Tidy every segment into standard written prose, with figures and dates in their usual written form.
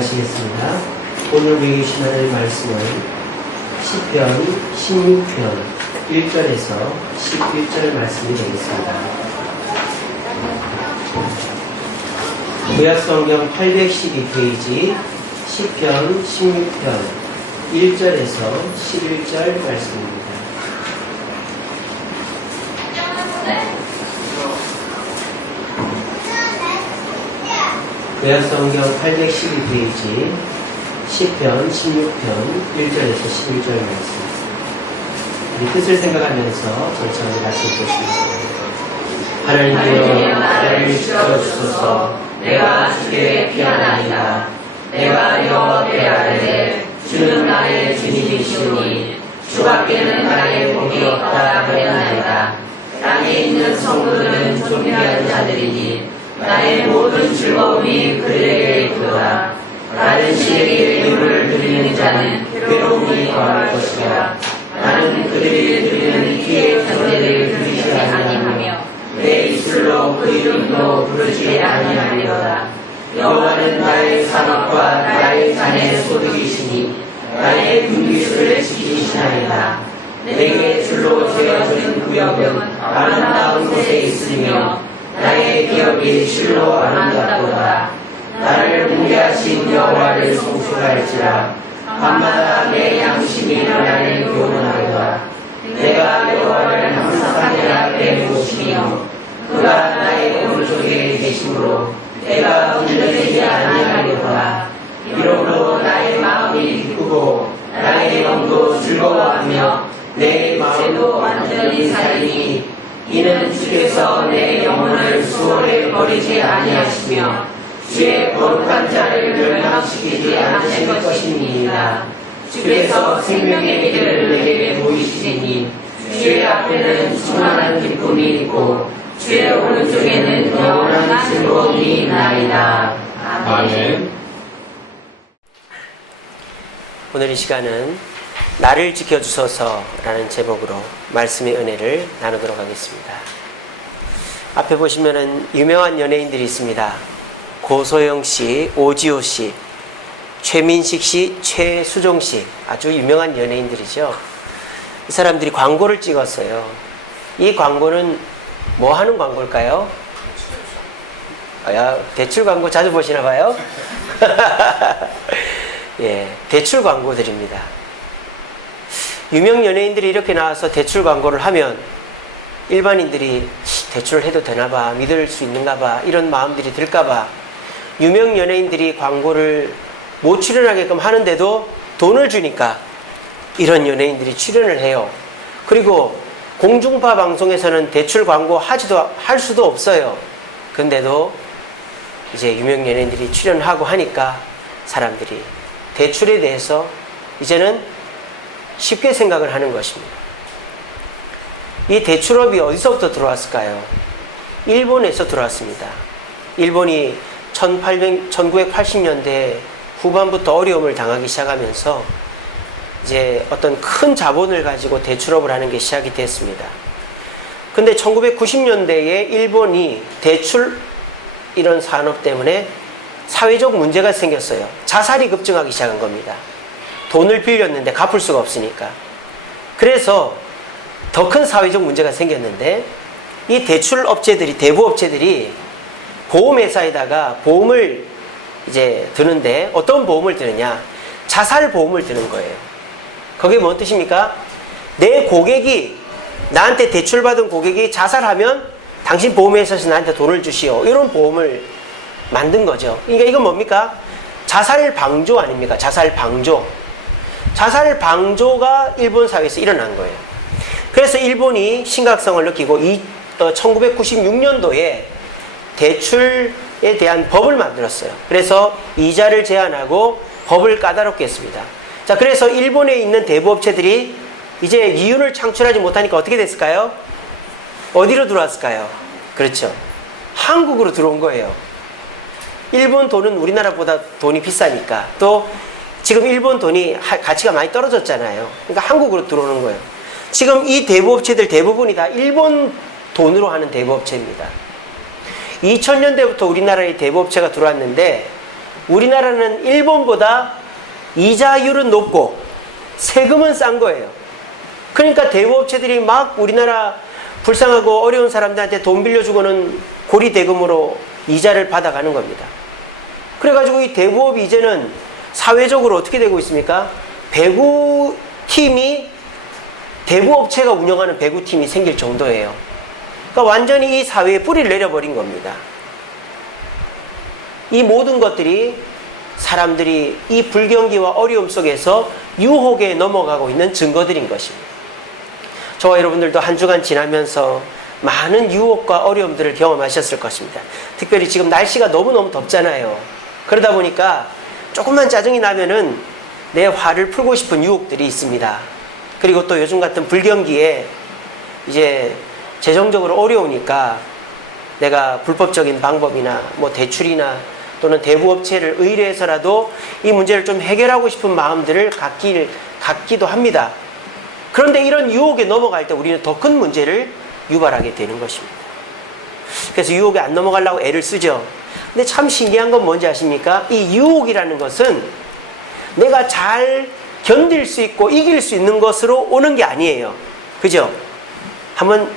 나가시겠습니다. 오늘 배우신 하나님의 말씀은 시편 16편 1절에서 11절 말씀이 되겠습니다. 구약성경 812페이지 시편 16편 1절에서 11절 말씀입니다. 구약성경 812페이지 시편 16편 1절에서 11절 말씀. 우리 뜻을 생각하면서 천천히 같이 읽겠습니다. 하나님께여 나를 지켜주소서. 내가 주께 피하나이다. 내가 여호와께 아뢰되 주는 나의 주님이시오니 주밖에는 나의 복이 없다 하였나이다. 땅에 있는 성도들은 존귀한 자들이니 나의 모든 즐거움이 그들에게 있도다. 다른 신에게 예물을 드리는 자는 괴로움이 더할 것이라. 나는 그들이 드리는 희의 전제를 드리지 아니하며 내 입술로 그 이름도 부르지 아니하리로다. 여호와는 나의 산업과 나의 잔의 소득이시니 나의 금기술을 지키시나이다. 내게 줄로 재어진 구역은 아름다운 곳에 있으며 나의 기업이 실로 아름답도다. 나를 무리하신 여호와를 송축할지라. 밤마다 내 양심이 나를 교훈하도다. 내가 여호와를 항상 내 앞에 모시며 그가 나의 오른쪽에 계심으로 내가 흔들리지 아니하리로다. 이러므로 나의 마음이 기쁘고 나의 영도 즐거워하며 내 마음도 완전히 살리니 이는 주께서 내 영혼을 수월에 버리지 아니하시며 주의 거룩한 자를 멸망시키지 않으실 것입니다. 주께서 생명의 길을 내게 보이시니 주의 앞에는 충만한 기쁨이 있고 주의 오른쪽에는 영원한 즐거움이 있나이다. 아멘. 오늘 이 시간은 나를 지켜주소서라는 제목으로 말씀의 은혜를 나누도록 하겠습니다. 앞에 보시면은 유명한 연예인들이 있습니다. 고소영 씨, 오지호 씨, 최민식 씨, 최수종 씨, 아주 유명한 연예인들이죠. 이 사람들이 광고를 찍었어요. 이 광고는 뭐 하는 광고일까요? 대출 광고 자주 보시나 봐요? 예, 대출 광고들입니다. 유명 연예인들이 이렇게 나와서 대출 광고를 하면 일반인들이 대출을 해도 되나봐, 믿을 수 있는가봐, 이런 마음들이 들까봐 유명 연예인들이 광고를 못 출연하게끔 하는데도 돈을 주니까 이런 연예인들이 출연을 해요. 그리고 공중파 방송에서는 대출 광고 할 수도 없어요. 근데도 이제 유명 연예인들이 출연하고 하니까 사람들이 대출에 대해서 이제는 쉽게 생각을 하는 것입니다. 이 대출업이 어디서부터 들어왔을까요? 일본에서 들어왔습니다. 일본이 1980년대 후반부터 어려움을 당하기 시작하면서 이제 어떤 큰 자본을 가지고 대출업을 하는 게 시작이 됐습니다. 근데 1990년대에 일본이 대출 이런 산업 때문에 사회적 문제가 생겼어요. 자살이 급증하기 시작한 겁니다. 돈을 빌렸는데 갚을 수가 없으니까. 그래서 더 큰 사회적 문제가 생겼는데 이 대출 업체들이, 대부업체들이 보험회사에다가 보험을 이제 드는데 어떤 보험을 드느냐? 자살 보험을 드는 거예요. 그게 뭔 뜻입니까? 내 고객이, 나한테 대출받은 고객이 자살하면 당신 보험회사에서 나한테 돈을 주시오. 이런 보험을 만든 거죠. 그러니까 이건 뭡니까? 자살 방조 아닙니까? 자살 방조. 자살 방조가 일본 사회에서 일어난 거예요. 그래서 일본이 심각성을 느끼고 1996년도에 대출에 대한 법을 만들었어요. 그래서 이자를 제한하고 법을 까다롭게 했습니다. 자, 그래서 일본에 있는 대부업체들이 이제 이윤을 창출하지 못하니까 어떻게 됐을까요? 어디로 들어왔을까요? 그렇죠. 한국으로 들어온 거예요. 일본 돈은 우리나라보다 돈이 비싸니까. 또 지금 일본 돈이 가치가 많이 떨어졌잖아요. 그러니까 한국으로 들어오는 거예요. 지금 이 대부업체들 대부분이 다 일본 돈으로 하는 대부업체입니다. 2000년대부터 우리나라에 대부업체가 들어왔는데 우리나라는 일본보다 이자율은 높고 세금은 싼 거예요. 그러니까 대부업체들이 막 우리나라 불쌍하고 어려운 사람들한테 돈 빌려주고는 고리대금으로 이자를 받아가는 겁니다. 그래가지고 이 대부업이 이제는 사회적으로 어떻게 되고 있습니까? 배구팀이 대부업체가 운영하는 배구팀이 생길 정도예요. 그러니까 완전히 이 사회에 뿌리를 내려버린 겁니다. 이 모든 것들이 사람들이 이 불경기와 어려움 속에서 유혹에 넘어가고 있는 증거들인 것입니다. 저와 여러분들도 한 주간 지나면서 많은 유혹과 어려움들을 경험하셨을 것입니다. 특별히 지금 날씨가 너무너무 덥잖아요. 그러다 보니까 조금만 짜증이 나면은 내 화를 풀고 싶은 유혹들이 있습니다. 그리고 또 요즘 같은 불경기에 이제 재정적으로 어려우니까 내가 불법적인 방법이나 뭐 대출이나 또는 대부업체를 의뢰해서라도 이 문제를 좀 해결하고 싶은 마음들을 갖기도 합니다. 그런데 이런 유혹에 넘어갈 때 우리는 더 큰 문제를 유발하게 되는 것입니다. 그래서 유혹에 안 넘어가려고 애를 쓰죠. 근데 참 신기한 건 뭔지 아십니까? 이 유혹이라는 것은 내가 잘 견딜 수 있고 이길 수 있는 것으로 오는 게 아니에요. 그죠? 한번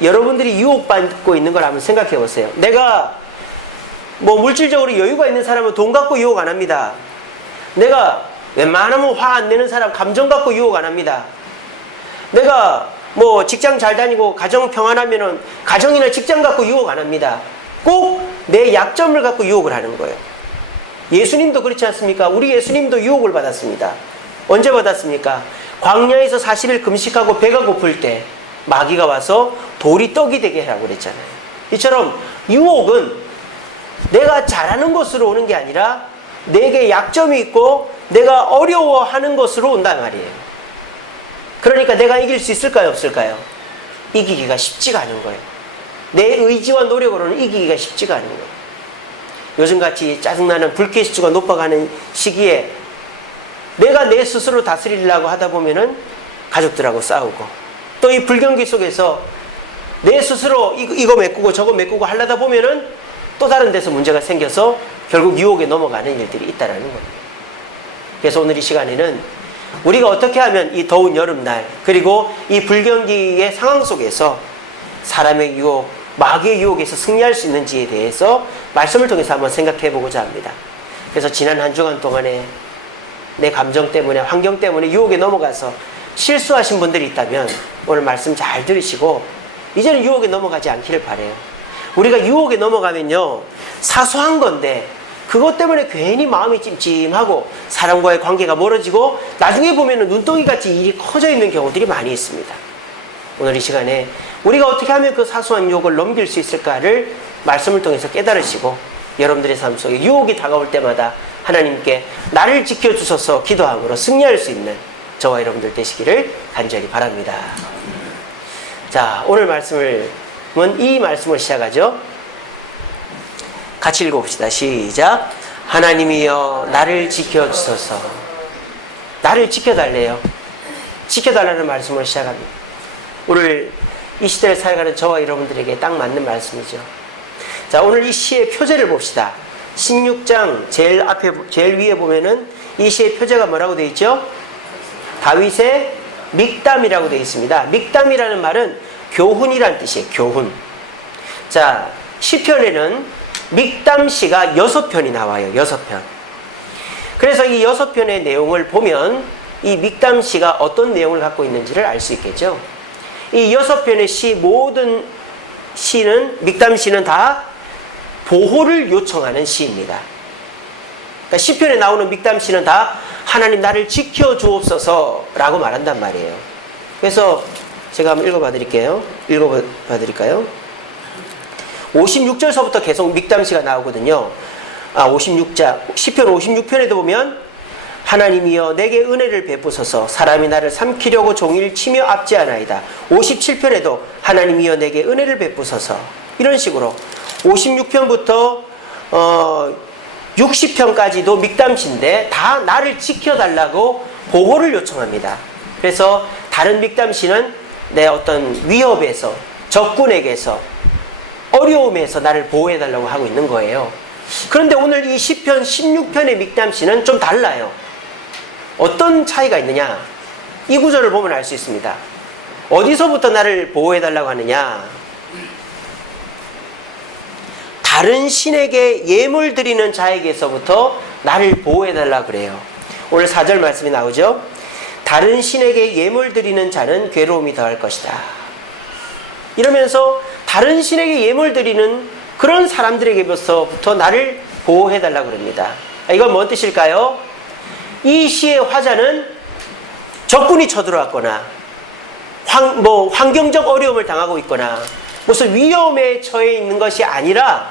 여러분들이 유혹받고 있는 걸 한번 생각해 보세요. 내가 뭐 물질적으로 여유가 있는 사람은 돈 갖고 유혹 안 합니다. 내가 웬만하면 화 안 내는 사람 감정 갖고 유혹 안 합니다. 내가 뭐 직장 잘 다니고 가정 평안하면은 가정이나 직장 갖고 유혹 안 합니다. 꼭 내 약점을 갖고 유혹을 하는 거예요. 예수님도 그렇지 않습니까? 우리 예수님도 유혹을 받았습니다. 언제 받았습니까? 광야에서 40일 금식하고 배가 고플 때 마귀가 와서 돌이 떡이 되게 하라고 그랬잖아요. 이처럼 유혹은 내가 잘하는 것으로 오는 게 아니라 내게 약점이 있고 내가 어려워하는 것으로 온단 말이에요. 그러니까 내가 이길 수 있을까요? 없을까요? 이기기가 쉽지가 않은 거예요. 내 의지와 노력으로는 이기기가 쉽지가 않은 거예요. 요즘같이 짜증나는 불쾌지수가 높아가는 시기에 내가 내 스스로 다스리려고 하다 보면은 가족들하고 싸우고 또 이 불경기 속에서 내 스스로 이거 메꾸고 저거 메꾸고 하려다 보면은 또 다른 데서 문제가 생겨서 결국 유혹에 넘어가는 일들이 있다는 겁니다. 그래서 오늘 이 시간에는 우리가 어떻게 하면 이 더운 여름날 그리고 이 불경기의 상황 속에서 사람의 유혹, 마귀의 유혹에서 승리할 수 있는지에 대해서 말씀을 통해서 한번 생각해 보고자 합니다. 그래서 지난 한 주간 동안에 내 감정 때문에 환경 때문에 유혹에 넘어가서 실수하신 분들이 있다면 오늘 말씀 잘 들으시고 이제는 유혹에 넘어가지 않기를 바라요. 우리가 유혹에 넘어가면요 사소한 건데 그것 때문에 괜히 마음이 찜찜하고 사람과의 관계가 멀어지고 나중에 보면은 눈덩이같이 일이 커져 있는 경우들이 많이 있습니다. 오늘 이 시간에 우리가 어떻게 하면 그 사소한 유혹을 넘길 수 있을까를 말씀을 통해서 깨달으시고 여러분들의 삶 속에 유혹이 다가올 때마다 하나님께 나를 지켜주셔서 기도함으로 승리할 수 있는 저와 여러분들 되시기를 간절히 바랍니다. 자, 오늘 말씀은 이 말씀을 시작하죠. 같이 읽어봅시다. 시작. 하나님이여 나를 지켜주소서. 나를 지켜달래요. 지켜달라는 말씀을 시작합니다. 오늘 이 시대를 살아가는 저와 여러분들에게 딱 맞는 말씀이죠. 자, 오늘 이 시의 표제를 봅시다. 16장 제일 위에 보면은 이 시의 표제가 뭐라고 되어 있죠? 다윗의 믹담이라고 되어 있습니다. 믹담이라는 말은 교훈이란 뜻이에요. 교훈. 자, 시편에는 믹담시가 6편이 나와요. 6편. 그래서 이 6편의 내용을 보면 이 믹담시가 어떤 내용을 갖고 있는지를 알 수 있겠죠. 이 6편의 시 모든 시는 믹담시는 다 보호를 요청하는 시입니다. 그러니까 시편에 나오는 믹담시는 다 하나님 나를 지켜주옵소서 라고 말한단 말이에요. 그래서 제가 한번 읽어봐 드릴까요? 56절서부터 계속 믹담시가 나오거든요. 56장 시편 56편에도 보면 하나님이여 내게 은혜를 베푸소서 사람이 나를 삼키려고 종일 치며 압제하나이다. 57편에도 하나님이여 내게 은혜를 베푸소서 이런 식으로 56편부터 60편까지도 믹담시인데 다 나를 지켜달라고 보호를 요청합니다. 그래서 다른 믹담시는 내 어떤 위협에서 적군에게서 어려움에서 나를 보호해달라고 하고 있는 거예요. 그런데 오늘 이 시편 16편의 믹담시는 좀 달라요. 어떤 차이가 있느냐? 이 구절을 보면 알 수 있습니다. 어디서부터 나를 보호해달라고 하느냐? 다른 신에게 예물 드리는 자에게서부터 나를 보호해달라고 그래요. 오늘 4절 말씀이 나오죠. 다른 신에게 예물 드리는 자는 괴로움이 더할 것이다. 이러면서 다른 신에게 예물 드리는 그런 사람들에게서부터 나를 보호해달라고 그럽니다. 이건 뭔 뜻일까요? 이 시의 화자는 적군이 쳐들어왔거나 환경적 어려움을 당하고 있거나 무슨 위험에 처해 있는 것이 아니라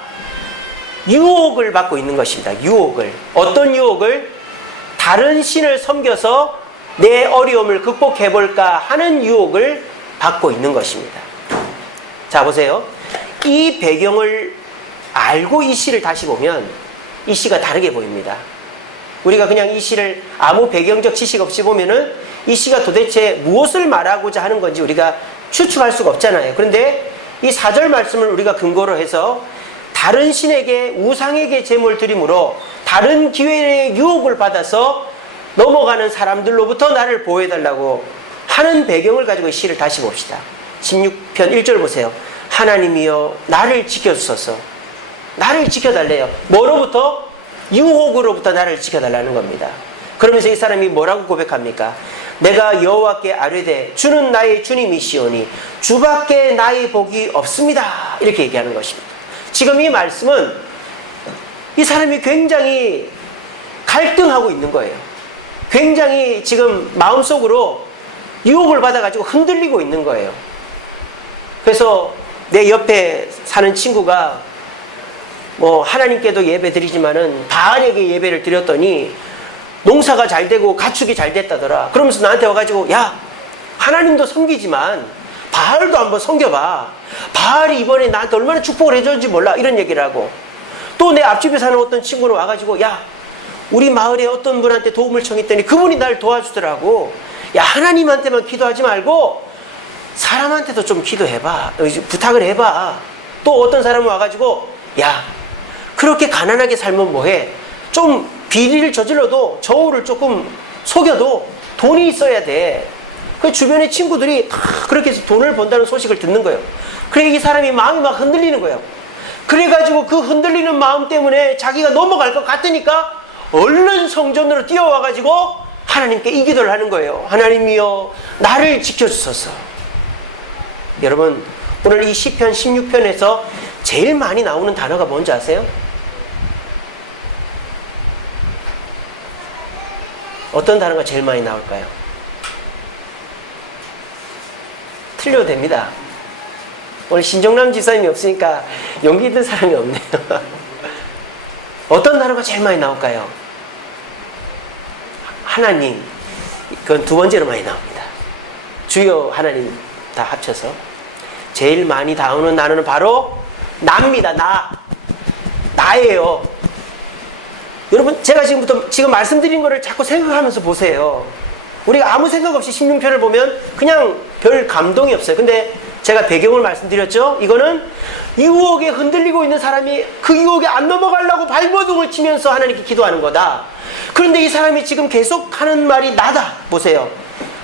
유혹을 받고 있는 것입니다. 유혹을. 어떤 유혹을? 다른 신을 섬겨서 내 어려움을 극복해볼까 하는 유혹을 받고 있는 것입니다. 자, 보세요. 이 배경을 알고 이 시를 다시 보면 이 시가 다르게 보입니다. 우리가 그냥 이 시를 아무 배경적 지식 없이 보면은 이 시가 도대체 무엇을 말하고자 하는 건지 우리가 추측할 수가 없잖아요. 그런데 이 4절 말씀을 우리가 근거로 해서 다른 신에게 우상에게 제물 드림으로 다른 기회의 유혹을 받아서 넘어가는 사람들로부터 나를 보호해달라고 하는 배경을 가지고 이 시를 다시 봅시다. 16편 1절 보세요. 하나님이여 나를 지켜주소서. 나를 지켜달래요. 뭐로부터? 유혹으로부터 나를 지켜달라는 겁니다. 그러면서 이 사람이 뭐라고 고백합니까? 내가 여호와께 아뢰되 주는 나의 주님이시오니 주밖에 나의 복이 없습니다. 이렇게 얘기하는 것입니다. 지금 이 말씀은 이 사람이 굉장히 갈등하고 있는 거예요. 굉장히 지금 마음속으로 유혹을 받아가지고 흔들리고 있는 거예요. 그래서 내 옆에 사는 친구가 하나님께도 예배 드리지만은 바알에게 예배를 드렸더니 농사가 잘 되고 가축이 잘 됐다더라. 그러면서 나한테 와가지고 야, 하나님도 섬기지만 바알도 한번 섬겨봐. 바알이 이번에 나한테 얼마나 축복을 해줬는지 몰라. 이런 얘기를 하고, 또 내 앞집에 사는 어떤 친구는 와가지고 야, 우리 마을에 어떤 분한테 도움을 청했더니 그분이 날 도와주더라고. 야, 하나님한테만 기도하지 말고 사람한테도 좀 기도해봐. 부탁을 해봐. 또 어떤 사람은 와가지고 야, 그렇게 가난하게 살면 뭐해? 좀 비리를 저질러도 저울을 조금 속여도 돈이 있어야 돼. 그 주변의 친구들이 다 그렇게 해서 돈을 번다는 소식을 듣는 거예요. 그래 이 사람이 마음이 막 흔들리는 거예요. 그래가지고 그 흔들리는 마음 때문에 자기가 넘어갈 것 같으니까 얼른 성전으로 뛰어와가지고 하나님께 이 기도를 하는 거예요. 하나님이여 나를 지켜주소서. 여러분, 오늘 이 시편 16편에서 제일 많이 나오는 단어가 뭔지 아세요? 어떤 단어가 제일 많이 나올까요? 틀려도 됩니다. 오늘 신정남 지사님이 없으니까 용기 있는 사람이 없네요. 어떤 단어가 제일 많이 나올까요? 하나님. 그건 두 번째로 많이 나옵니다. 주여 하나님 다 합쳐서. 제일 많이 나오는 단어는 바로 나입니다. 나예요. 여러분, 제가 지금 말씀드린 거를 자꾸 생각하면서 보세요. 우리가 아무 생각 없이 16편을 보면 그냥 별 감동이 없어요. 근데 제가 배경을 말씀드렸죠? 이거는 유혹에 흔들리고 있는 사람이 그 유혹에 안 넘어가려고 발버둥을 치면서 하나님께 기도하는 거다. 그런데 이 사람이 지금 계속 하는 말이 나다. 보세요.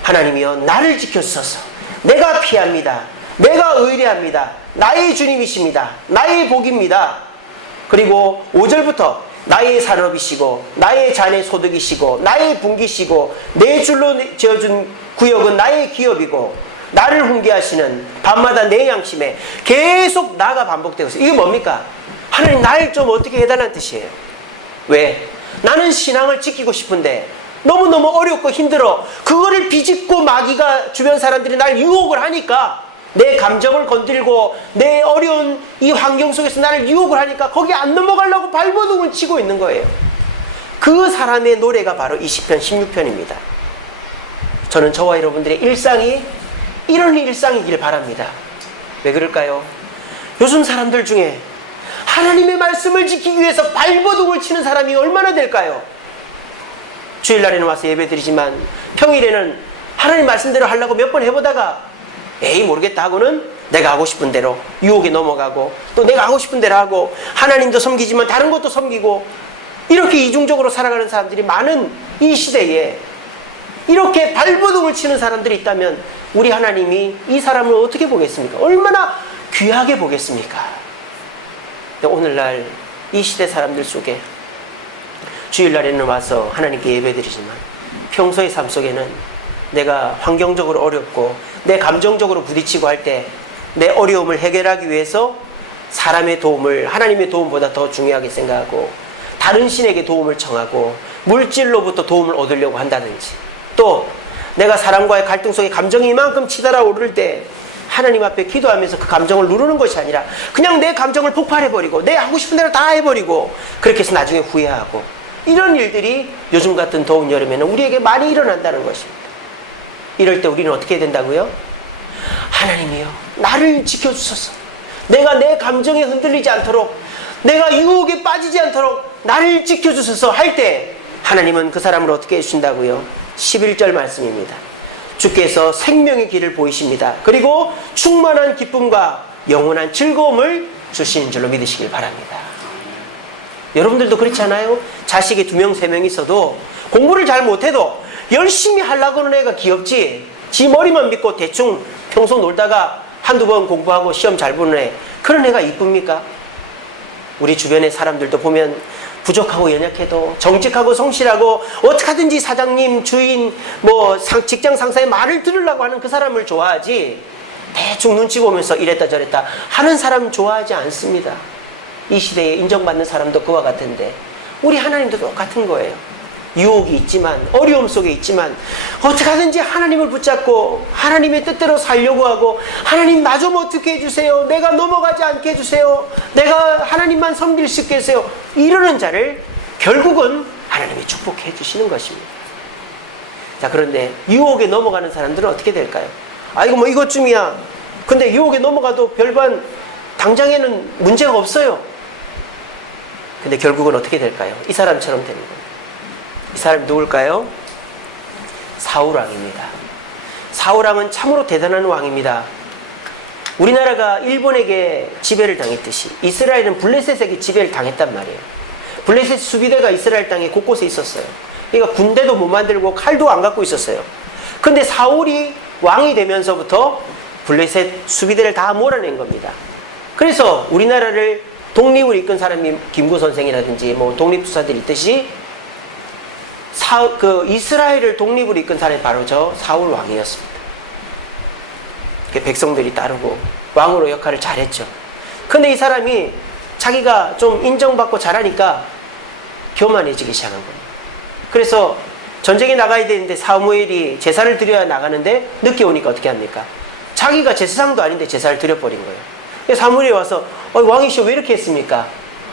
하나님이여 나를 지켜주소서. 내가 피합니다. 내가 의뢰합니다. 나의 주님이십니다. 나의 복입니다. 그리고 5절부터 나의 산업이시고 나의 자네 소득이시고 나의 분기시고 내 줄로 지어준 구역은 나의 기업이고 나를 훈계하시는 밤마다 내 양심에 계속 나가 반복되고 있어요. 이게 뭡니까? 하나님 날 좀 어떻게 해달라는 뜻이에요. 왜? 나는 신앙을 지키고 싶은데 너무너무 어렵고 힘들어. 그거를 비집고 마귀가 주변 사람들이 날 유혹을 하니까 내 감정을 건들고 내 어려운 이 환경 속에서 나를 유혹을 하니까 거기에 안 넘어가려고 발버둥을 치고 있는 거예요. 그 사람의 노래가 바로 이 시편 16편입니다. 저는 저와 여러분들의 일상이 이런 일상이길 바랍니다. 왜 그럴까요? 요즘 사람들 중에 하나님의 말씀을 지키기 위해서 발버둥을 치는 사람이 얼마나 될까요? 주일날에는 와서 예배드리지만 평일에는 하나님 말씀대로 하려고 몇 번 해보다가 에이 모르겠다 하고는 내가 하고 싶은 대로 유혹에 넘어가고 또 내가 하고 싶은 대로 하고 하나님도 섬기지만 다른 것도 섬기고 이렇게 이중적으로 살아가는 사람들이 많은 이 시대에 이렇게 발버둥을 치는 사람들이 있다면 우리 하나님이 이 사람을 어떻게 보겠습니까? 얼마나 귀하게 보겠습니까? 오늘날 이 시대 사람들 속에 주일날에는 와서 하나님께 예배드리지만 평소의 삶 속에는 내가 환경적으로 어렵고 내 감정적으로 부딪히고 할 때 내 어려움을 해결하기 위해서 사람의 도움을 하나님의 도움보다 더 중요하게 생각하고 다른 신에게 도움을 청하고 물질로부터 도움을 얻으려고 한다든지 또 내가 사람과의 갈등 속에 감정이 이만큼 치달아 오를 때 하나님 앞에 기도하면서 그 감정을 누르는 것이 아니라 그냥 내 감정을 폭발해버리고 내 하고 싶은 대로 다 해버리고 그렇게 해서 나중에 후회하고 이런 일들이 요즘 같은 더운 여름에는 우리에게 많이 일어난다는 것입니다. 이럴 때 우리는 어떻게 해야 된다고요? 하나님이여 나를 지켜주소서. 내가 내 감정에 흔들리지 않도록 내가 유혹에 빠지지 않도록 나를 지켜주소서 할 때 하나님은 그 사람을 어떻게 해주신다고요? 11절 말씀입니다. 주께서 생명의 길을 보이십니다. 그리고 충만한 기쁨과 영원한 즐거움을 주시는 줄로 믿으시길 바랍니다. 여러분들도 그렇지 않아요? 자식이 2명, 3명 있어도 공부를 잘 못해도 열심히 하려고 하는 애가 귀엽지 지 머리만 믿고 대충 평소 놀다가 한두 번 공부하고 시험 잘 보는 애 그런 애가 이쁩니까? 우리 주변의 사람들도 보면 부족하고 연약해도 정직하고 성실하고 어떻게든지 사장님, 주인, 직장 상사의 말을 들으려고 하는 그 사람을 좋아하지 대충 눈치 보면서 이랬다 저랬다 하는 사람 좋아하지 않습니다. 이 시대에 인정받는 사람도 그와 같은데 우리 하나님도 똑같은 거예요. 유혹이 있지만 어려움 속에 있지만 어떻게든지 하나님을 붙잡고 하나님의 뜻대로 살려고 하고 하나님 나 좀 어떻게 해주세요. 내가 넘어가지 않게 해주세요. 내가 하나님만 섬길 수 있게 해주세요. 이러는 자를 결국은 하나님이 축복해 주시는 것입니다. 자, 그런데 유혹에 넘어가는 사람들은 어떻게 될까요? 아이고 이것쯤이야. 근데 유혹에 넘어가도 별반 당장에는 문제가 없어요. 근데 결국은 어떻게 될까요? 이 사람처럼 되는 거예요. 이 사람이 누굴까요? 사울왕입니다. 사울왕은 참으로 대단한 왕입니다. 우리나라가 일본에게 지배를 당했듯이 이스라엘은 블레셋에게 지배를 당했단 말이에요. 블레셋 수비대가 이스라엘 땅에 곳곳에 있었어요. 그러니까 군대도 못 만들고 칼도 안 갖고 있었어요. 근데 사울이 왕이 되면서부터 블레셋 수비대를 다 몰아낸 겁니다. 그래서 우리나라를 독립을 이끈 사람이 김구 선생이라든지 독립투사들이 있듯이 이스라엘을 독립을 이끈 사람이 바로 저 사울 왕이었습니다. 백성들이 따르고 왕으로 역할을 잘했죠. 근데 이 사람이 자기가 좀 인정받고 잘하니까 교만해지기 시작한 겁니다. 그래서 전쟁에 나가야 되는데 사무엘이 제사를 드려야 나가는데 늦게 오니까 어떻게 합니까? 자기가 제사장도 아닌데 제사를 드려버린 거예요. 사무엘이 와서 왕이시여 왜 이렇게 했습니까?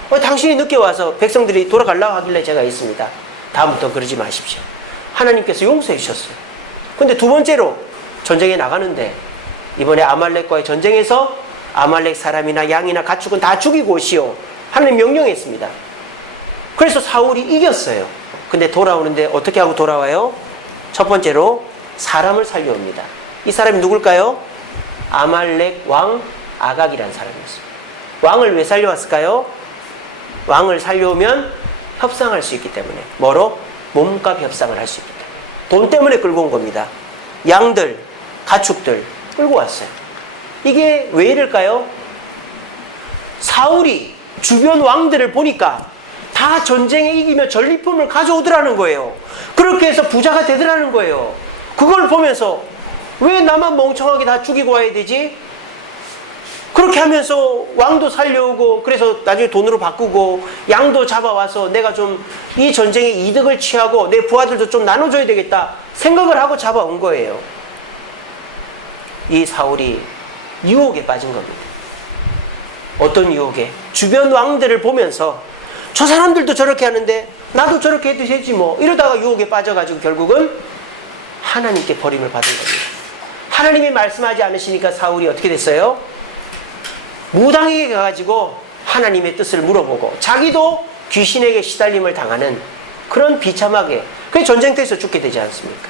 당신이 늦게 와서 백성들이 돌아가려고 하길래 제가 했습니다. 다음부터 그러지 마십시오. 하나님께서 용서해 주셨어요. 근데 두 번째로 전쟁에 나가는데 이번에 아말렉과의 전쟁에서 아말렉 사람이나 양이나 가축은 다 죽이고 오시오. 하나님 명령했습니다. 그래서 사울이 이겼어요. 근데 돌아오는데 어떻게 하고 돌아와요? 첫 번째로 사람을 살려옵니다. 이 사람이 누굴까요? 아말렉 왕 아각이라는 사람이었습니다. 왕을 왜 살려왔을까요? 왕을 살려오면 협상할 수 있기 때문에 뭐로? 몸값 협상을 할 수 있기 때문에 돈 때문에 끌고 온 겁니다. 양들, 가축들 끌고 왔어요. 이게 왜 이럴까요? 사울이 주변 왕들을 보니까 다 전쟁에 이기며 전리품을 가져오더라는 거예요. 그렇게 해서 부자가 되더라는 거예요. 그걸 보면서 왜 나만 멍청하게 다 죽이고 와야 되지? 그렇게 하면서 왕도 살려오고 그래서 나중에 돈으로 바꾸고 양도 잡아와서 내가 좀 이 전쟁에 이득을 취하고 내 부하들도 좀 나눠줘야 되겠다 생각을 하고 잡아온 거예요. 이 사울이 유혹에 빠진 겁니다. 어떤 유혹에? 주변 왕들을 보면서 저 사람들도 저렇게 하는데 나도 저렇게 해도 되지 뭐 이러다가 유혹에 빠져가지고 결국은 하나님께 버림을 받은 겁니다. 하나님이 말씀하지 않으시니까 사울이 어떻게 됐어요? 무당에게 가가지고 하나님의 뜻을 물어보고 자기도 귀신에게 시달림을 당하는 그런 비참하게 그게 전쟁터에서 죽게 되지 않습니까?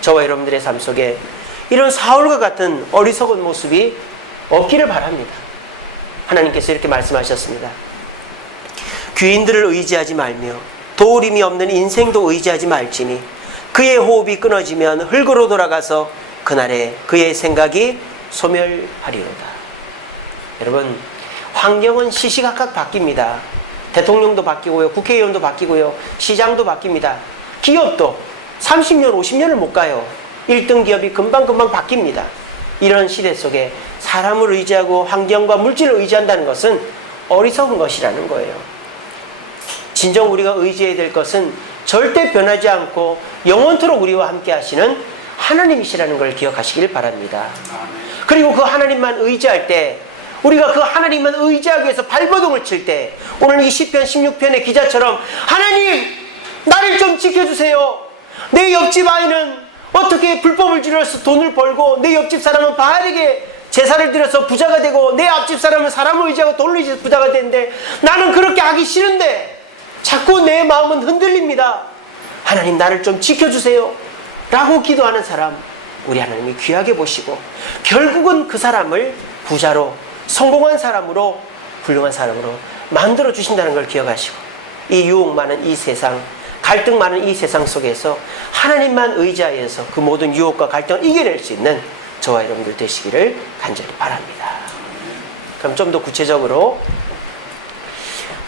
저와 여러분들의 삶 속에 이런 사울과 같은 어리석은 모습이 없기를 바랍니다. 하나님께서 이렇게 말씀하셨습니다. 귀인들을 의지하지 말며 도우림이 없는 인생도 의지하지 말지니 그의 호흡이 끊어지면 흙으로 돌아가서 그날에 그의 생각이 소멸하리로다. 여러분, 환경은 시시각각 바뀝니다. 대통령도 바뀌고요, 국회의원도 바뀌고요, 시장도 바뀝니다. 기업도 30년, 50년을 못 가요. 1등 기업이 금방금방 바뀝니다. 이런 시대 속에 사람을 의지하고 환경과 물질을 의지한다는 것은 어리석은 것이라는 거예요. 진정 우리가 의지해야 될 것은 절대 변하지 않고 영원토록 우리와 함께 하시는 하나님이시라는 걸 기억하시길 바랍니다. 그리고 그 하나님만 의지할 때, 우리가 그 하나님만 의지하기 위해서 발버둥을 칠 때, 오늘 이 시편 16편의 기자처럼 하나님, 나를 좀 지켜주세요. 내 옆집 아이는 어떻게 불법을 지르러서 돈을 벌고, 내 옆집 사람은 바알에게 제사를 드려서 부자가 되고, 내 앞집 사람은 사람을 의지하고 돈을 의지해서 부자가 되는데 나는 그렇게 하기 싫은데 자꾸 내 마음은 흔들립니다. 하나님, 나를 좀 지켜주세요 라고 기도하는 사람, 우리 하나님이 귀하게 보시고 결국은 그 사람을 부자로, 성공한 사람으로, 훌륭한 사람으로 만들어 주신다는 걸 기억하시고, 이 유혹 많은 이 세상, 갈등 많은 이 세상 속에서 하나님만 의지하여서 그 모든 유혹과 갈등을 이겨낼 수 있는 저와 여러분들 되시기를 간절히 바랍니다. 그럼 좀 더 구체적으로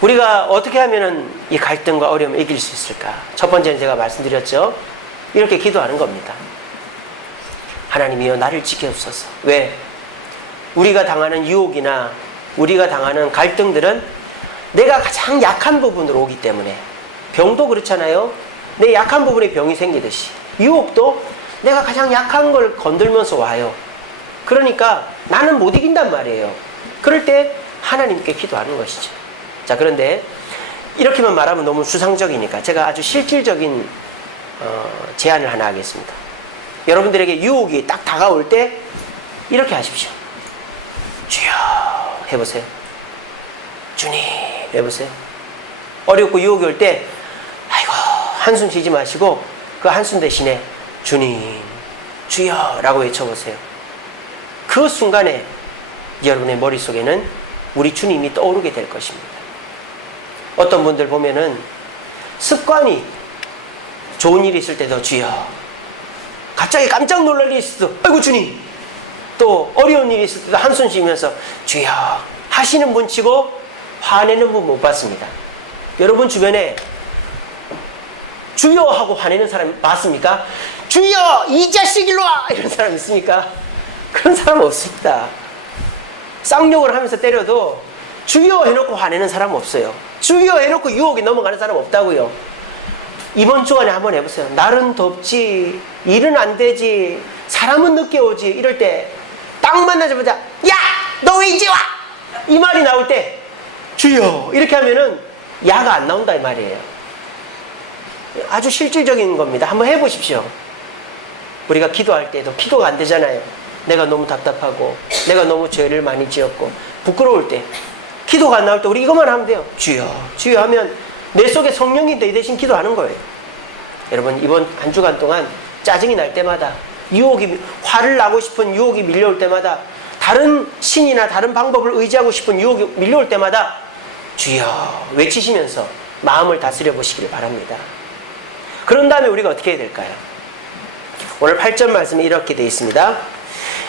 우리가 어떻게 하면 이 갈등과 어려움을 이길 수 있을까? 첫 번째는 제가 말씀드렸죠. 이렇게 기도하는 겁니다. 하나님이여, 나를 지켜주소서. 왜? 우리가 당하는 유혹이나 우리가 당하는 갈등들은 내가 가장 약한 부분으로 오기 때문에, 병도 그렇잖아요. 내 약한 부분에 병이 생기듯이 유혹도 내가 가장 약한 걸 건들면서 와요. 그러니까 나는 못 이긴단 말이에요. 그럴 때 하나님께 기도하는 것이죠. 자, 그런데 이렇게만 말하면 너무 수상적이니까 제가 아주 실질적인 제안을 하나 하겠습니다. 여러분들에게 유혹이 딱 다가올 때 이렇게 하십시오. 주여 해보세요. 주님 해보세요. 어렵고 유혹이 올 때 아이고 한숨 쉬지 마시고 그 한숨 대신에 주님, 주여 라고 외쳐보세요. 그 순간에 여러분의 머릿속에는 우리 주님이 떠오르게 될 것입니다. 어떤 분들 보면은 습관이, 좋은 일이 있을 때도 주여, 갑자기 깜짝 놀랄 일이 있을 때도 아이고 주님, 또 어려운 일이 있을 때도 한숨 쉬면서 주여 하시는 분 치고 화내는 분 못 봤습니다. 여러분 주변에 주여 하고 화내는 사람 봤습니까? 주여 이 자식 일로 와! 이런 사람 있습니까? 그런 사람 없습니다. 쌍욕을 하면서 때려도 주여 해놓고 화내는 사람 없어요. 주여 해놓고 유혹이 넘어가는 사람 없다고요. 이번 주간에 한번 해보세요. 날은 덥지, 일은 안 되지, 사람은 늦게 오지, 이럴 때 딱 만나자마자 야! 너 왜 이제 와! 이 말이 나올 때 주여 이렇게 하면은 야가 안 나온다 이 말이에요. 아주 실질적인 겁니다. 한번 해보십시오. 우리가 기도할 때도 기도가 안 되잖아요. 내가 너무 답답하고 내가 너무 죄를 많이 지었고 부끄러울 때, 기도가 안 나올 때 우리 이것만 하면 돼요. 주여 주여 하면 내 속에 성령이 내 대신 기도하는 거예요. 여러분 이번 한 주간 동안 짜증이 날 때마다, 유혹이, 화를 나고 싶은 유혹이 밀려올 때마다, 다른 신이나 다른 방법을 의지하고 싶은 유혹이 밀려올 때마다 주여 외치시면서 마음을 다스려 보시기를 바랍니다. 그런 다음에 우리가 어떻게 해야 될까요? 오늘 8절 말씀에 이렇게 되어 있습니다.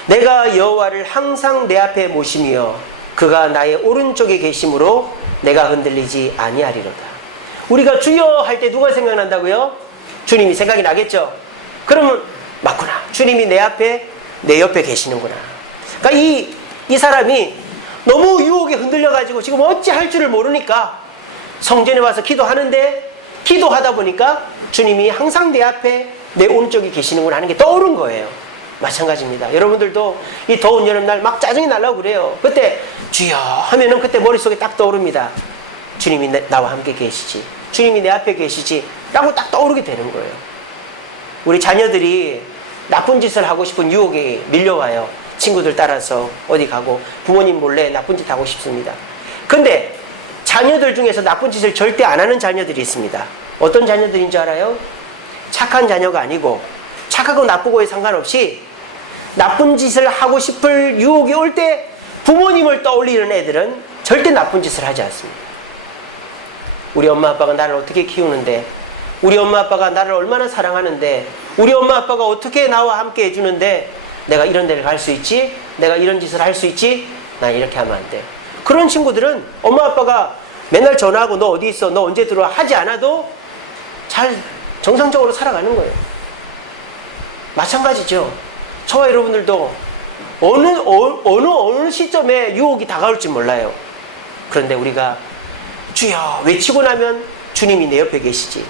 내가 여호와를 항상 내 앞에 모시며 그가 나의 오른쪽에 계심으로 내가 흔들리지 아니하리로다. 우리가 주여 할 때 누가 생각난다고요? 주님이 생각이 나겠죠? 그러면 맞구나. 주님이 내 앞에, 내 옆에 계시는구나. 그러니까 이 사람이 너무 유혹에 흔들려가지고 지금 어찌 할 줄을 모르니까 성전에 와서 기도하는데, 기도하다 보니까 주님이 항상 내 앞에, 내 오른쪽에 계시는구나 하는 게 떠오른 거예요. 마찬가지입니다. 여러분들도 이 더운 여름날 막 짜증이 나려고 그래요. 그때 주여 하면은 그때 머릿속에 딱 떠오릅니다. 주님이 나와 함께 계시지, 주님이 내 앞에 계시지 라고 딱 떠오르게 되는 거예요. 우리 자녀들이 나쁜 짓을 하고 싶은 유혹에 밀려와요. 친구들 따라서 어디 가고 부모님 몰래 나쁜 짓 하고 싶습니다. 근데 자녀들 중에서 나쁜 짓을 절대 안 하는 자녀들이 있습니다. 어떤 자녀들인 줄 알아요? 착한 자녀가 아니고, 착하고 나쁘고에 상관없이 나쁜 짓을 하고 싶을 유혹이 올 때 부모님을 떠올리는 애들은 절대 나쁜 짓을 하지 않습니다. 우리 엄마 아빠가 나를 어떻게 키우는데, 우리 엄마 아빠가 나를 얼마나 사랑하는데, 우리 엄마 아빠가 어떻게 나와 함께 해주는데 내가 이런 데를 갈 수 있지? 내가 이런 짓을 할 수 있지? 난 이렇게 하면 안 돼. 그런 친구들은 엄마 아빠가 맨날 전화하고 너 어디 있어? 너 언제 들어와? 하지 않아도 잘 정상적으로 살아가는 거예요. 마찬가지죠. 저와 여러분들도 어느 시점에 유혹이 다가올지 몰라요. 그런데 우리가 주여 외치고 나면 주님이 내 옆에 계시지.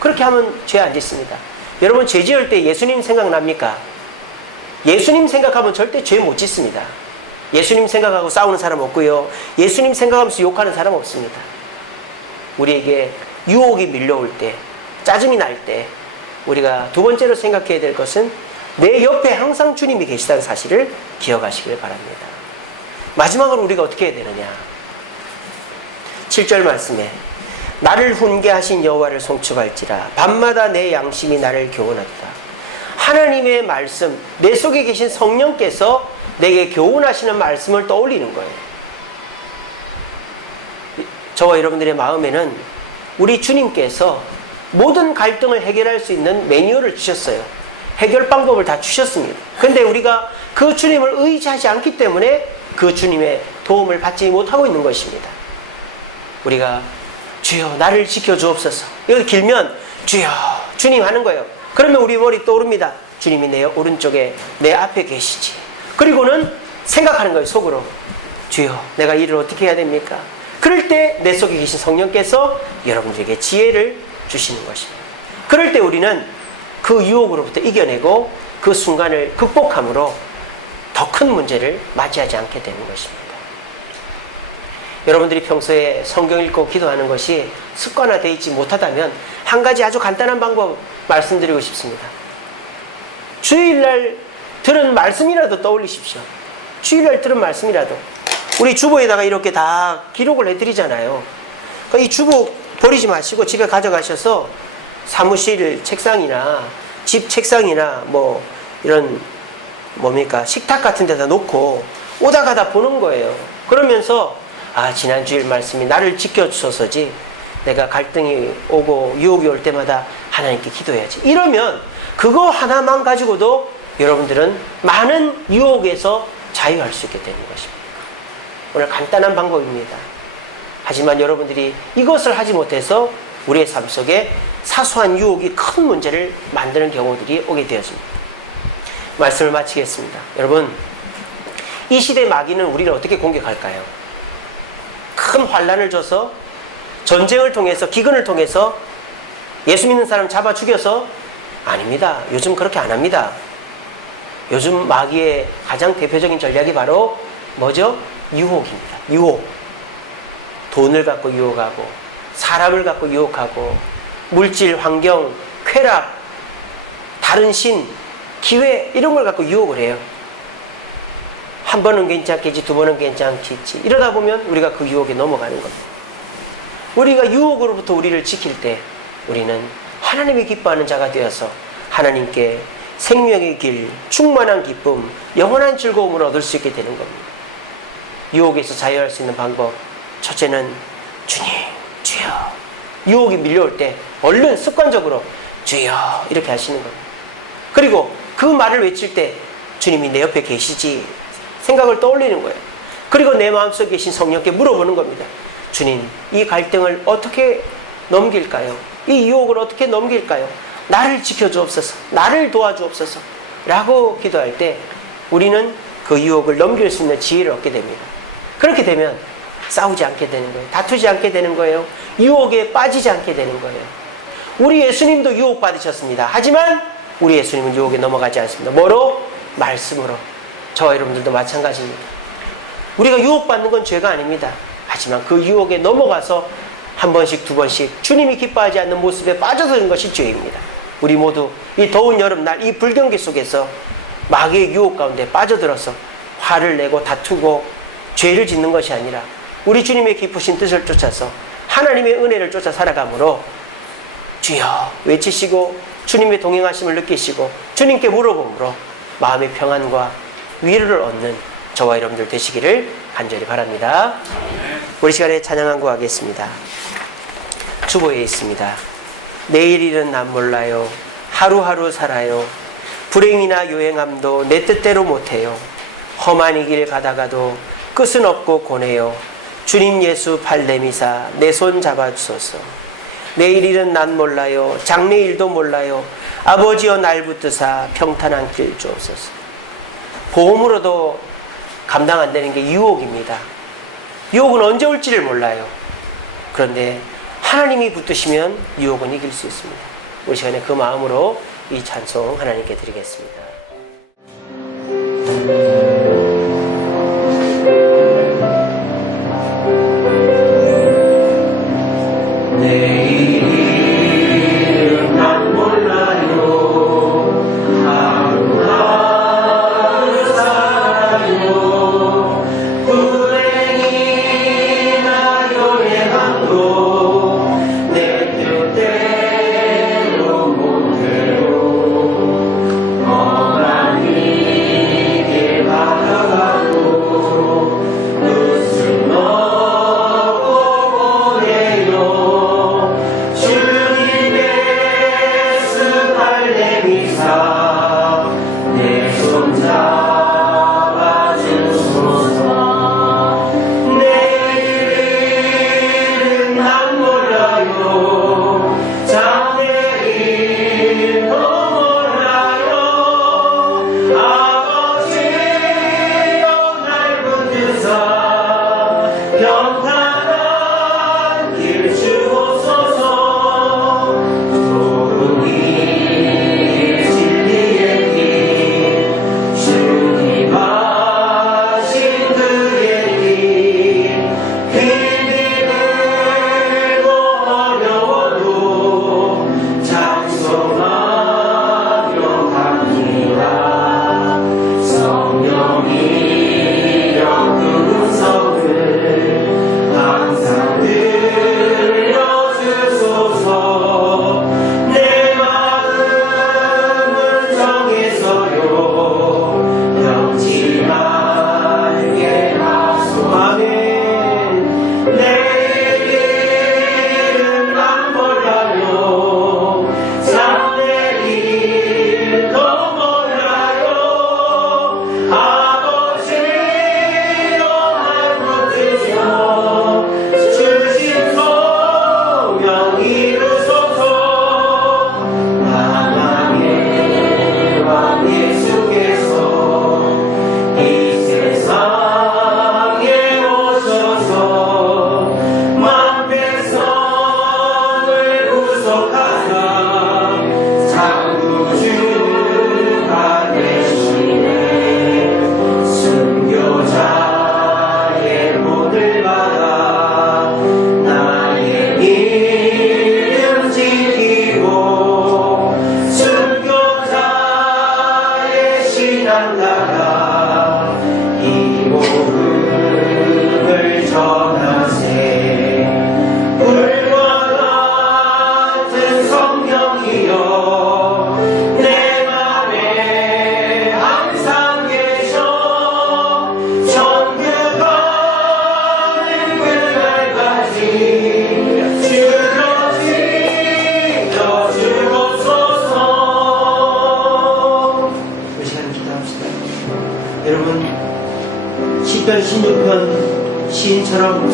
그렇게 하면 죄 안 짓습니다. 여러분 죄 지을 때 예수님 생각납니까? 예수님 생각하면 절대 죄 못 짓습니다. 예수님 생각하고 싸우는 사람 없고요. 예수님 생각하면서 욕하는 사람 없습니다. 우리에게 유혹이 밀려올 때, 짜증이 날 때 우리가 두 번째로 생각해야 될 것은 내 옆에 항상 주님이 계시다는 사실을 기억하시길 바랍니다. 마지막으로 우리가 어떻게 해야 되느냐? 7절 말씀에 나를 훈계하신 여호와를 송축할지라 밤마다 내 양심이 나를 교훈하도다. 하나님의 말씀, 내 속에 계신 성령께서 내게 교훈하시는 말씀을 떠올리는 거예요. 저와 여러분들의 마음에는 우리 주님께서 모든 갈등을 해결할 수 있는 매뉴얼을 주셨어요. 해결 방법을 다 주셨습니다. 근데 우리가 그 주님을 의지하지 않기 때문에 그 주님의 도움을 받지 못하고 있는 것입니다. 우리가 주여 나를 지켜주옵소서. 이거 길면 주여 주님 하는 거예요. 그러면 우리 머리 떠오릅니다. 주님이 내 오른쪽에 내 앞에 계시지. 그리고는 생각하는 거예요. 속으로 주여 내가 일을 어떻게 해야 됩니까? 그럴 때 내 속에 계신 성령께서 여러분들에게 지혜를 주시는 것입니다. 그럴 때 우리는 그 유혹으로부터 이겨내고 그 순간을 극복함으로 더 큰 문제를 맞이하지 않게 되는 것입니다. 여러분들이 평소에 성경 읽고 기도하는 것이 습관화되어 있지 못하다면 한 가지 아주 간단한 방법 말씀드리고 싶습니다. 주일날 들은 말씀이라도 떠올리십시오. 주일날 들은 말씀이라도. 우리 주보에다가 이렇게 다 기록을 해드리잖아요. 그러니까 이 주보 버리지 마시고 집에 가져가셔서 사무실 책상이나 집 책상이나 뭐 이런 뭡니까 식탁 같은 데다 놓고 오다 가다 보는 거예요. 그러면서 아 지난 주일 말씀이 나를 지켜주셔서지 내가 갈등이 오고 유혹이 올 때마다 하나님께 기도해야지. 이러면 그거 하나만 가지고도 여러분들은 많은 유혹에서 자유할 수 있게 되는 것입니다. 오늘 간단한 방법입니다. 하지만 여러분들이 이것을 하지 못해서 우리의 삶 속에 사소한 유혹이 큰 문제를 만드는 경우들이 오게 되었습니다. 말씀을 마치겠습니다. 여러분, 이 시대 마귀는 우리를 어떻게 공격할까요? 큰 환란을 줘서 전쟁을 통해서 기근을 통해서 예수 믿는 사람 잡아 죽여서 아닙니다. 요즘 그렇게 안 합니다. 요즘 마귀의 가장 대표적인 전략이 바로 뭐죠? 유혹입니다. 유혹. 돈을 갖고 유혹하고 사람을 갖고 유혹하고 물질, 환경, 쾌락, 다른 신, 기회 이런 걸 갖고 유혹을 해요. 한 번은 괜찮겠지, 두 번은 괜찮겠지. 이러다 보면 우리가 그 유혹에 넘어가는 겁니다. 우리가 유혹으로부터 우리를 지킬 때 우리는 하나님이 기뻐하는 자가 되어서 하나님께 생명의 길, 충만한 기쁨, 영원한 즐거움을 얻을 수 있게 되는 겁니다. 유혹에서 자유할 수 있는 방법, 첫째는 주님, 주여. 유혹이 밀려올 때 얼른 습관적으로 주여 이렇게 하시는 겁니다. 그리고 그 말을 외칠 때 주님이 내 옆에 계시지 생각을 떠올리는 거예요. 그리고 내 마음속에 계신 성령께 물어보는 겁니다. 주님, 이 갈등을 어떻게 넘길까요? 이 유혹을 어떻게 넘길까요? 나를 지켜주옵소서, 나를 도와주옵소서 라고 기도할 때 우리는 그 유혹을 넘길 수 있는 지혜를 얻게 됩니다. 그렇게 되면 싸우지 않게 되는 거예요. 다투지 않게 되는 거예요. 유혹에 빠지지 않게 되는 거예요. 우리 예수님도 유혹 받으셨습니다. 하지만 우리 예수님은 유혹에 넘어가지 않습니다. 뭐로? 말씀으로. 저와 여러분들도 마찬가지입니다. 우리가 유혹받는 건 죄가 아닙니다. 하지만 그 유혹에 넘어가서 한 번씩 두 번씩 주님이 기뻐하지 않는 모습에 빠져드는 것이 죄입니다. 우리 모두 이 더운 여름날 이 불경기 속에서 마귀의 유혹 가운데 빠져들어서 화를 내고 다투고 죄를 짓는 것이 아니라 우리 주님의 기쁘신 뜻을 쫓아서 하나님의 은혜를 쫓아 살아가므로 주여 외치시고 주님의 동행하심을 느끼시고 주님께 물어봄으로 마음의 평안과 위로를 얻는 저와 여러분들 되시기를 간절히 바랍니다. 우리 시간에 찬양한 거 하겠습니다. 주보에 있습니다. 내일 일은 난 몰라요. 하루하루 살아요. 불행이나 요행함도 내 뜻대로 못해요. 험한 이 길 가다가도 끝은 없고 고뇌요. 주님 예수 팔 내미사 내 손 잡아주소서. 내일 일은 난 몰라요. 장래일도 몰라요. 아버지여 날 붙드사 평탄한 길 주옵소서. 보험으로도 감당 안 되는 게 유혹입니다. 유혹은 언제 올지를 몰라요. 그런데 하나님이 붙드시면 유혹은 이길 수 있습니다. 우리 시간에 그 마음으로 이 찬송 하나님께 드리겠습니다. 내일은 난 몰라요. 하루하루 살아요. 불행이나 요행함도 내 뜻대로 못해요. 험한 이 길 가다가도 끝은 없고 보내요. 주님의 수발 내미사 내 손 잡아주소서. 내일은 난 몰라요. 장래일도 몰라요. 아버지여 날 붙드사 평탄한 길 주옵소서. 도움이 진리의 길 주님 하신 그의 길 힘들고 어려워도 찬송하며 갑니다. 성령이 영음성을 항상 들려주소서. 내 마음은 정해서요. 병치 말게 하소. 아멘. 내일은 난 몰라요. 장래일도 몰라요. 아버지여 날 붙드셔 주신 소명 이루소서. 만왕의 왕 예수께서 이 세상에 오셔서 만백성을 구속하사 창조주가 되시네. 순교자의 문을 받아 나의 이름 지키고 순교자의 신앙 따라 이 복음을 전하세. 불과 같은 성령이여 내 맘에 항상 계셔. 천국 가는 그날까지 주여 지켜주옵소서. 우리 시간 기도합시다. 여러분, 시편 16편 시인처럼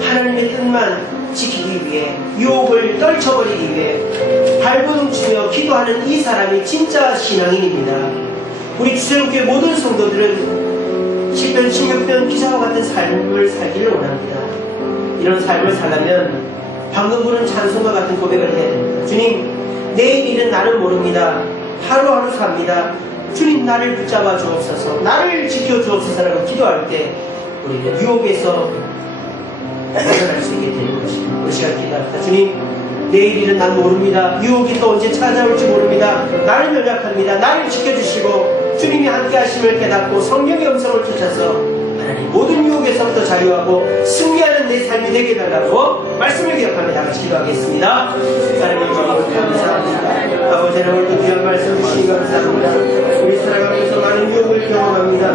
하나님의 뜻만 지키기 위해 유혹을 떨쳐버리기 위해 발버둥 치며 기도하는 이 사람이 진짜 신앙인입니다. 우리 주세롬교회 모든 성도들은 시편 16편 기사와 같은 삶을 살기를 원합니다. 이런 삶을 살려면 방금 부른 찬송과 같은 고백을 해야 됩니다. 주님, 내일 일은 나는 모릅니다. 하루하루 삽니다. 주님, 나를 붙잡아 주옵소서. 나를 지켜 주옵소서라고 기도할 때 우리는 유혹에서 벗어날 수 있게 되는 것입니다. 우리 시간 기도합니다. 주님, 내일 일은 난 모릅니다. 유혹이 또 언제 찾아올지 모릅니다. 나를 연약합니다. 나를 지켜주시고 주님이 함께 하심을 깨닫고 성령의 음성을 쫓아서 하나님 모든 유혹에서부터 자유하고 승리하는 내 삶이 되게 우리에게 달라고 말씀을 기억하며 다 같이 기도하겠습니다. 하나님 감사합니다. 아버지 하나님 귀한 말씀 주시니 감사합니다. 우리 살아가면서 많은 유혹을 경험합니다.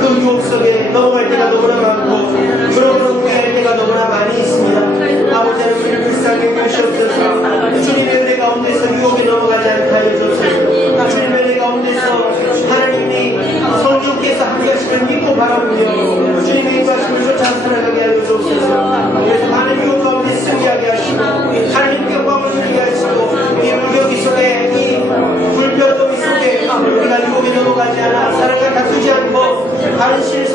그 유혹 속에 넘어갈 때가 너무나 많고 그러므로 후회할 때가 너무나 많이 있습니다. 아버지 하나님 우리를 불쌍히 여기시옵소서. 주님의 은혜 가운데서 유혹에 넘어가지 않게 하여 주옵소서. 주님의 은혜 가운데서 하나님이 성령께서 함께하시는 믿고 바라보며 주님의 인가심을 쫓아 살아가게 하여 주옵소서. 그래서 많은 유혹 가운데 승리하게 하시고 하나님께 영광을 드리게 하시고 이 무경이 속에 이 불평동이 속에 우리가 유혹에 넘어가지 않아 사랑을 다투지 않고 다른 실